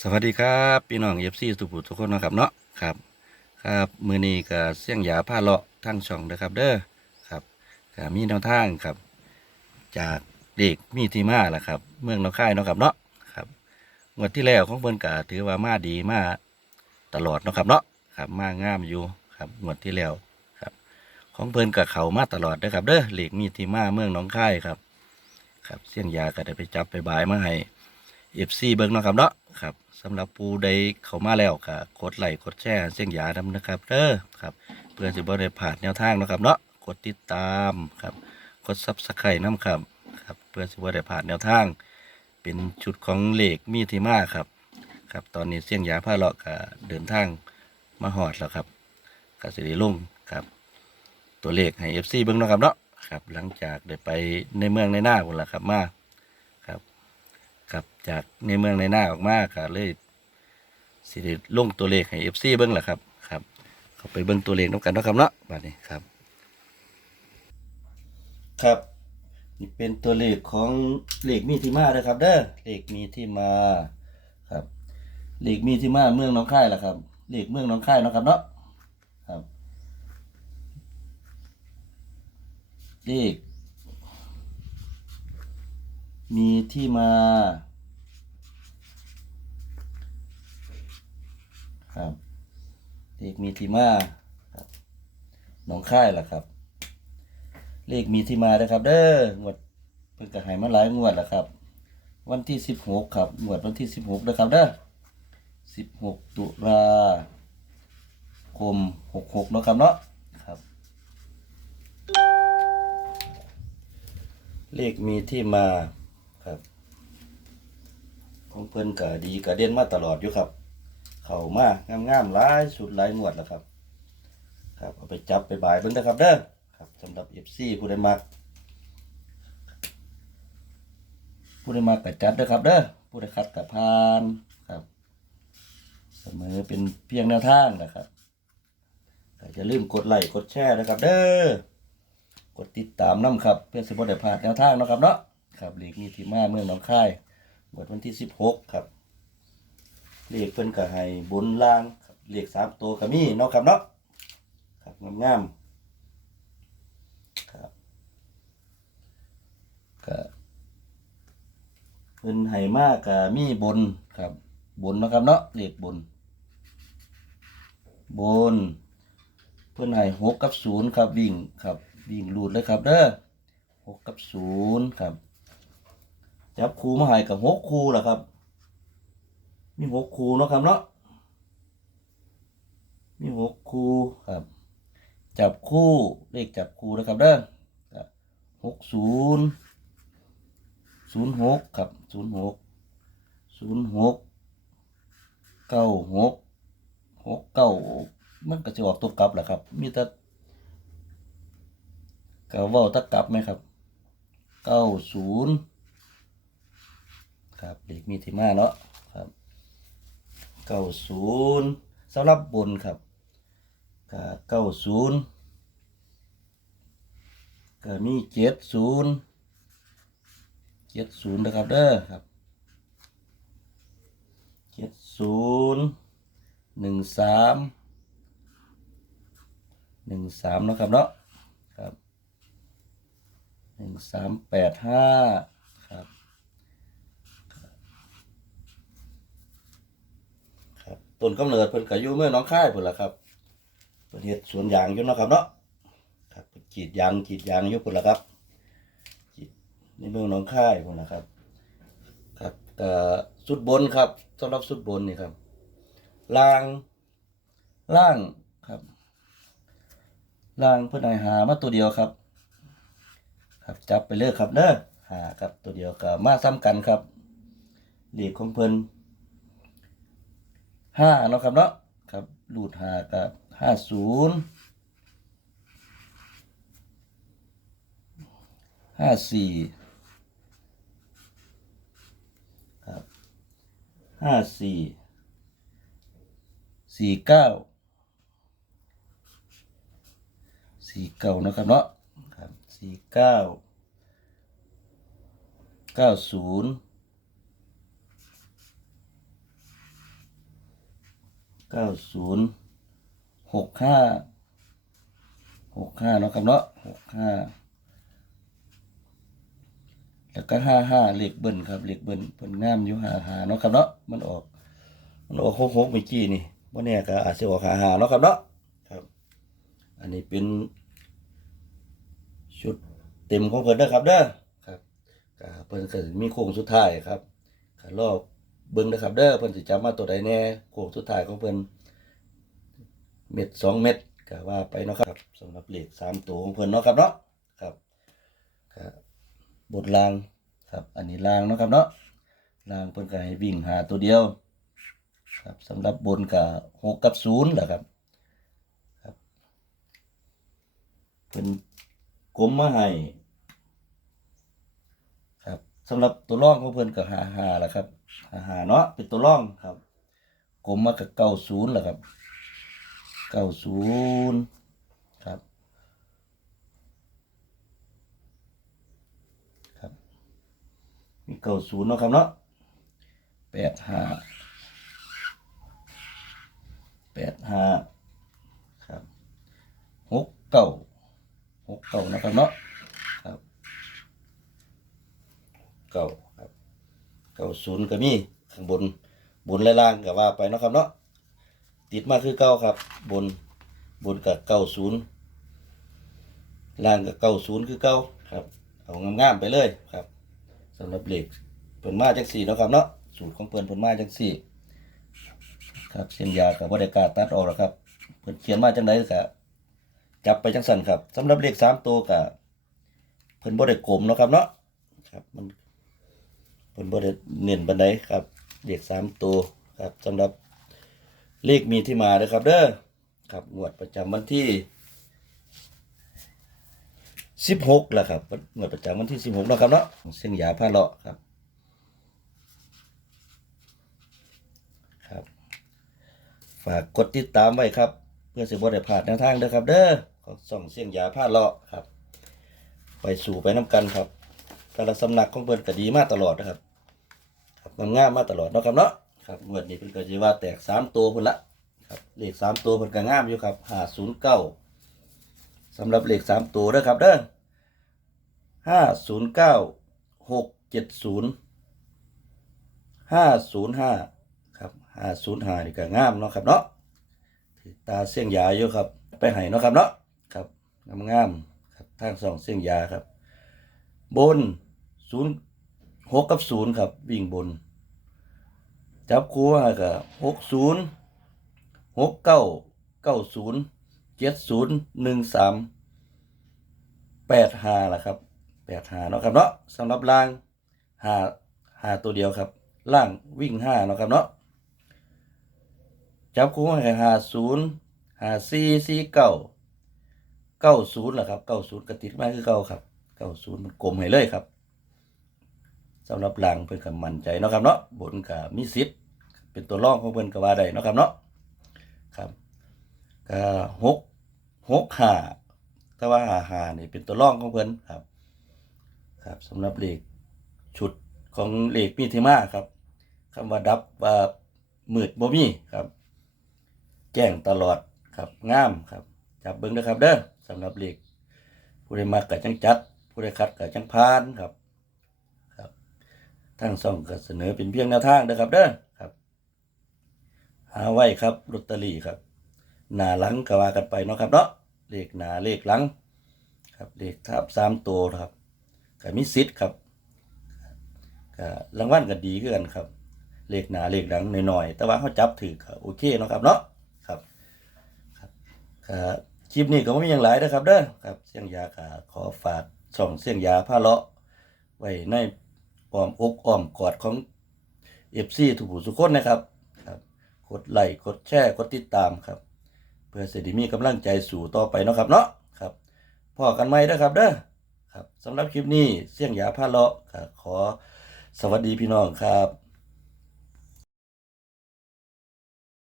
สวัสดีครับพี่น้องเอฟซีทุกผู้ทุกคนนะครับเนาะครับครับมือนี้ก็เสี่ยงหยาผ้าเลาะทั้งช่องนะครับเด้อครับก็มีแนวทางครับ จากเด็กมีที่มาแหละครับ เมืองหนองคายเนาะครับเนาะครับงวดที่แล้วของเพิ่นก็ถือว่ามาดีมาตลอดเนาะครับเนาะครับมางามอยู่ครับงวดที่แล้วครับ ของเพิ่นกับเขามาตลอดนะครับ เด้อเหล็กมีที่มาเมืองหนองค่ายครับ ครับเสี่ยงหยาก็ได้ไปจับไปบายมาให้ เอฟซีเบิ้งเนาะครับเนาะครับสำหรับผู้ใดเข้ามาแล้วก็กดไลค์กดแชร์เสียงหยาดำนะครับเด้อครับเพื่อสิบ่ได้ผ่านแนวทางเนาะครับเนาะกดติดตามครับกดซับสไครต์น้ำครับครับเพื่อสิบ่ได้ผ่านแนวทาง เป็นชุดของเหล็กมีที่มาครับครับตอนนี้เสียงหยาผ้าเลาะก็เดินทางมาหอดแล้วครับกสิได้ลงครับตัวเลขให้เอฟซีเบิ้งเนาะครับเนาะครับหลังจากได้ไปในเมืองในหน้าคนละครับมา ครับจากในเมืองในหน้าออกมาก็เลยสิได้ลงตัวเลขให้เอฟซีเบิ้งแหละครับครับเขาไปเบิ้งตัวเลขน้ำกันเนาะครับเนาะบัดนี้ครับ ครับ นี่เป็นตัวเลขของเลขมีที่มาเด้อครับ เด้อเลขมีที่มาครับเลขมีที่มาเมืองหน้องค่ายล่ะครับเลขเมืองหน้องค่ายเนาะครับเนาะครับเลขมีที่มา ครับเลขมีที่มาครับหนองค่ายล่ะครับ เลขมีที่มานะครับ เด้องวดเพิ่งกระหายมาหลายงวดแล้วครับ วันที่สิบหกครับงวดวันที่สิบหกนะครับเด้อสิบหกตุลาคมหกหกเนาะครับเนาะครับ เลขมีที่มาครับ ของเพิ่อนก็ดีก็เด่นมาตลอดอยู่ครับ เข้ามางามๆหลายสุดหลายงวดแล้วครับ ครับเอาไปจับไปบายเบิ่งนะครับเด้อครับสำหรับ FC ผู้ใดมักผู้ใดมักก็จัดเด้อครับเด้อผู้ใดคัดก็ผ่านครับเสมอเป็นเพียงแนวทางนะครับอย่าลืมกดไลค์กดแชร์นะครับ เด้อกดติดตามน้ำครับ เพื่อสิบ่ได้พลาดแนวทางนะครับเนาะครับเลขนี้ที่มาเมืองหนองคายวดวันที่สิบหกครับ เลขเพิ่นก็ให้บนล่างครับเลขสามตัวก็มีเนาะครับเนาะครับงามๆครับก็เพิ่นให้มากก็มีบนครับ บนเนาะครับเนาะเลขบน บน เพื่อนให้หกกับศูนย์ครับวิ่งครับวิ่งหลุดเลยครับเด้อหกกับศูนย์ครับจับคูมาให้กับหกคูแหละครับ มีหกคูเนาะครับเนาะมีหกคูครับ จับคู่เลขจับคู่นะครับเด้อหกศูนย์ศูนย์หกครับศูนย์หกศูนย์หกเก้าหกหกเก้ามันก็จะออกตัวกลับแหละครับ มีแต่ก็เว่าตะกลับไหมครับเก้าศูนย์ครับเด็กมีที่มาเนาะ เก้าศูนย์สำหรับบนครับก็เก้าศูนย์ก็มีเจ็ดศูนย์เจ็ดศูนย์นะครับเด้อครับเจ็ดศูนย์หนึ่งสามหนึ่งสามนะครับเนาะครับหนึ่งสามแปดห้าครับครับ ต้นกำเนิดเพิ่นก็อยู่เมื่อน้องค่ายเพิ่นล่ะครับเพิ่นเฮ็ดสวนยางอยู่เนาะครับเนาะครับกรีดยางกรีดยางอยู่เพิ่นล่ะครับกีดในเมืองน้องค่ายเพิ่นนะครับ ครับก็สุดบนครับสำหรับสุดบนนี่ครับล่างล่างครับล่างเพื่อนให้หามาตัวเดียวครับ ครับจับไปเลยครับเด้อหาครับตัวเดียวก็มาซ้ำกันครับเลขของเพิ่น ห้าเนาะครับเนาะครับรูดหากับห้าศูนย์ห้าสี่ครับห้าสี่สี่เก้าสี่เก้านะครับเนาะครับสี่เก้าเก้าศูนย์ เก้าศูนย์หกห้าหกห้าเนาะครับเนาะหกห้าแล้วก็ห้าห้าเลขเบิ้ลครับเลขเบิ้ลเพิ่นงามอยู่หาหาเนาะครับเนาะมันออก มันออกหกหกเมื่อกี้นี่บ่แน่ก็อาจจะออกหาหาเนาะครับเนาะครับ อันนี้เป็น ชุดเต็มของเพิ่นเด้อครับเด้อครับก็เพิ่นก็มีโค้งสุดท้ายครับก็รอบ เบิ่งเด้อครับเด้อเพิ่นสิจับมาตัวใดแน่โค้งสุดท้ายของเพิ่นเม็ดสองเม็ดก็ว่าไปเนาะครับสำหรับเลขสามตัวของเพิ่นเนาะครับเนาะครับก็บบทลางครับอันนี้ลางเนาะครับเนาะลางเพิ่นก็ให้วิ่งหาตัวเดียวครับสำหรับบนก็หกกับศูนย์แหละครับครับเพิ่นกลมมาให้ครับสำหรับตัวร่องของเพิ่นก็หาหาแหละครับ หาเนาะเป็นตัวร่องครับกลมมากับเก้าศูนย์แหละครับเก้าศูนย์ครับ ครับมีเก้าศูนย์เนาะครับเนาะแปดห้าแปดห้าครับหกเก้าหกเก่านะครับเนาะครับเก่า ก่าศูนย์ก็มีข้างบนบนและล่างก็ว่าไปนะครับเนาะติดมาคือเก้าครับ บนบนกับเก้าศูนย์ล่างกับเก้าศูนย์คือเก้าครับเอางามๆไปเลยครับสำหรับเหล็กเพิ่นมาจังสี่นะครับเนาะสูตรของเพิ่นเพิ่นมาจังสี่ ครับเส้นยากับบริการตัดออกแล้วครับเพิ่นเขียนมาจังไดก็จับไปจังสันครับสำหรับเลขสามตัวกับเพิ่นบ่ได้กลมเนาะครับเนาะครับมัน เพิ่นบ่ได้เน้นบันไดครับเลขสามตัวครับสำหรับเลขมีที่มาเด้อครับเด้อครับงวดประจำวันที่สิบหกแล้วครับงวดประจำวันที่สิบหกนะครับเนาะเส้นยาผ้าเลาะครับครับ ฝากกดติดตามไว้ครับ เพื่อสิบ่ได้พลาดแนวทางเด้อครับ เด้อของส่องเสียงยาพาดเลาะครับ ไปสู่ไปน้ำกันครับ แต่ละสำนักของเพิ่นก็ดีมาตลอดนะครับครับมันง่ามมาตลอดเนาะครับเนาะครับงวดนี้เพิ่นก็สิว่าแตกสามตัวพุ่นละครับเลขสามตัวเพิ่นก็งามอยู่ครับห้าศูนย์เก้าสำหรับเลขสามตัวเด้อครับเด้อห้าศูนย์เก้าหกเจ็ดศูนย์ห้าศูนย์ห้าครับห้าศูนย์ห้านี่ก็งามเนาะครับเนาะตาเสียงยาอยู่ครับ ไปให้เนาะครับเนาะครับงามงามๆครับทางสองเสียงยาครับ บนศูนย์หกกับศูนย์ครับ วิ่งบน จับคู่ให้กับหกศูนย์หกเก้าเก้าศูนย์เจ็ดศูนย์หนึ่งสามแปดห้าละครับแปดห้าเนาะครับเนาะสำหรับล่างห้าห้าตัวเดียวครับ ล่างวิ่งห้าเนาะครับเนาะจับคู่ให้หาศูนย์หาสี่สี่เก้าเก้าศูนย์แหละครับเก้าศูนย์กระติดมาคือเก้าครับ ก้าศูนย์มันกลมให้เลยครับสำหรับหลังเพิ่นก็มั่นใจเนาะครับเนาะบนก็มีสิทเป็นตัวรองของเพิ่นก็ว่าได้เนาะครับเนาะครับก็หกหกห้าแต่ว่าหาหานี่เป็นตัวรองของเพิ่นครับ ครับสำหรับเลขชุดของเลขมีเทมาครับคำว่าดับว่ามืดบ่มีครับ แจ้งตลอดครับงามครับจับเบิ้งนะครับเด้อสำหรับเลขผู้ใดมักก็จังจัด ผู้ใดคัดก็จังพานครับครับทางซ่องก็เสนอเป็นเพียงแนวทางนะครับเด้อครับ หาไว้ครับลอตเตอรี่ครับ หน้าหลังก็ว่ากันไปเนาะครับเนาะเลขหน้าเลขหลัง ครับเลขทับสามตัวครับก็มีสิทธิ์ครับก็รางวัลก็ดีคือกันครับ เลขหน้าเลขหลังหน่อยๆแต่ว่าเขาจับถือก็โอเคเนาะครับเนาะครับครับคลิปนี้ก็ไม่มีอย่างไรนะครับเด้อครับเสียงยาขอฝาก ส่องเสียงยาผ้าเลาะ ไว้ในอ้อมอกอ้อมกอดของเอฟซีทุกผู้ทุกคนนะครับครับ กดไลค์กดแชร์กดติดตามครับ เพื่อเสได็มีกำลังใจสู่ต่อไปเนาะครับเนาะครับพอกันไหมนะครับเด้อครับสำหรับคลิปนี้เสียงยาผ้าเลาะขอสวัสดีพี่น้องครับ